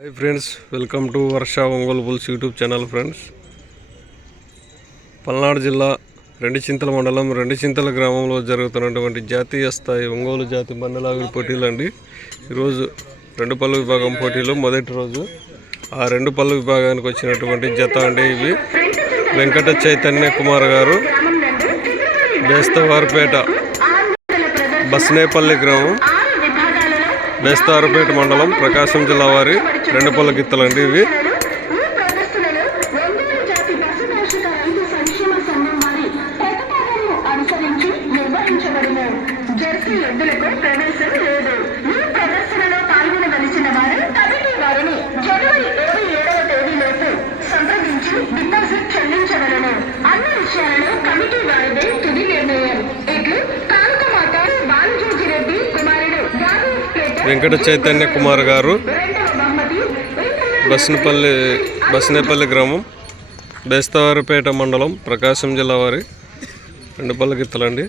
Hi friends, welcome to Varsha Ongole bulls YouTube channel. Friends, Palnadu జిల్లా రెండుచింతల మండలం రెండుచింతల గ్రామంలో జరుగుతున్నటువంటి జాతీయ స్థాయి ఒంగోలు జాతి బండలాగుడు పోటీలు అండి. ఈరోజు రెండు పళ్ళు విభాగం పోటీలు మొదటి రోజు. ఆ రెండు పళ్ళు విభాగానికి వచ్చినటువంటి జత అండి ఇవి. వెంకట చైతన్య కుమార్ గారు, బేస్తవారిపేట బస్నేపల్లి గ్రామం, బేస్తవారిపేట మండలం, ప్రకాశం జిల్లా వారి రెండు పళ్ళ గిత్తలండి ఇవి. వెంకట చైతన్య కుమార్ గారు, బస్నేపల్లి గ్రామం, బేస్తవారిపేట మండలం, ప్రకాశం జిల్లా వారి రెండు పళ్ళ గిత్తలండి.